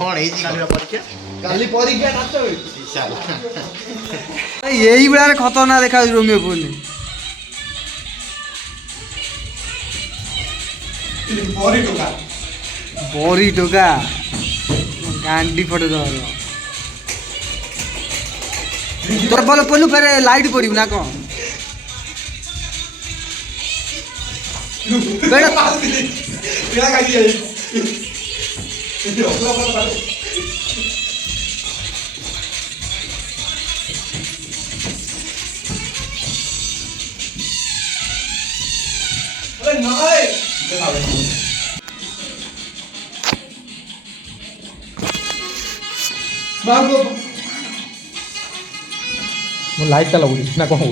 कौन है जी काली परीक्षा काली परीक्षा नाच यही बेला खतरनाक देखा रोमियो पुल बरी टोका गांडी फटे तोर बोल पहलू फेर लाइट पड़ू ना कौन लाइट लगू ना कौन हो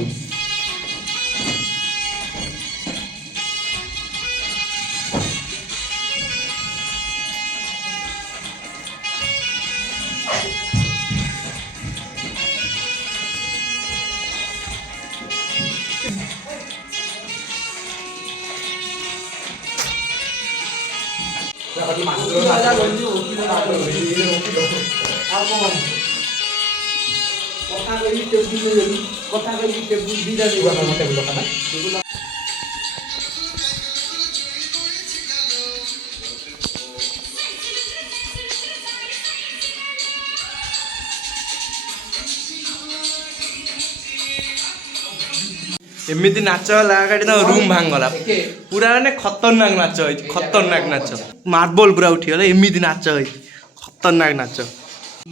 एमती नाच गाड़ी रूम भांगला पूरा मैंने खतरनाक नाच खतरनाक नाच मार्बल पूरा उठीगला एमती नाच खतरनाक नाच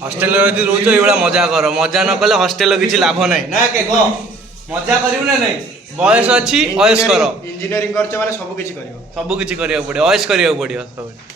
हस्टेल रोज ये मजा कर मजा न कले हस्टेल किसी लाभ ना के कह मजा करू ना नहीं बयस अच्छी अयस कर इंजीनियरिंग करछ माने सब किछि करियो सब किछि करिया पड़े अयस करिया पड़े सब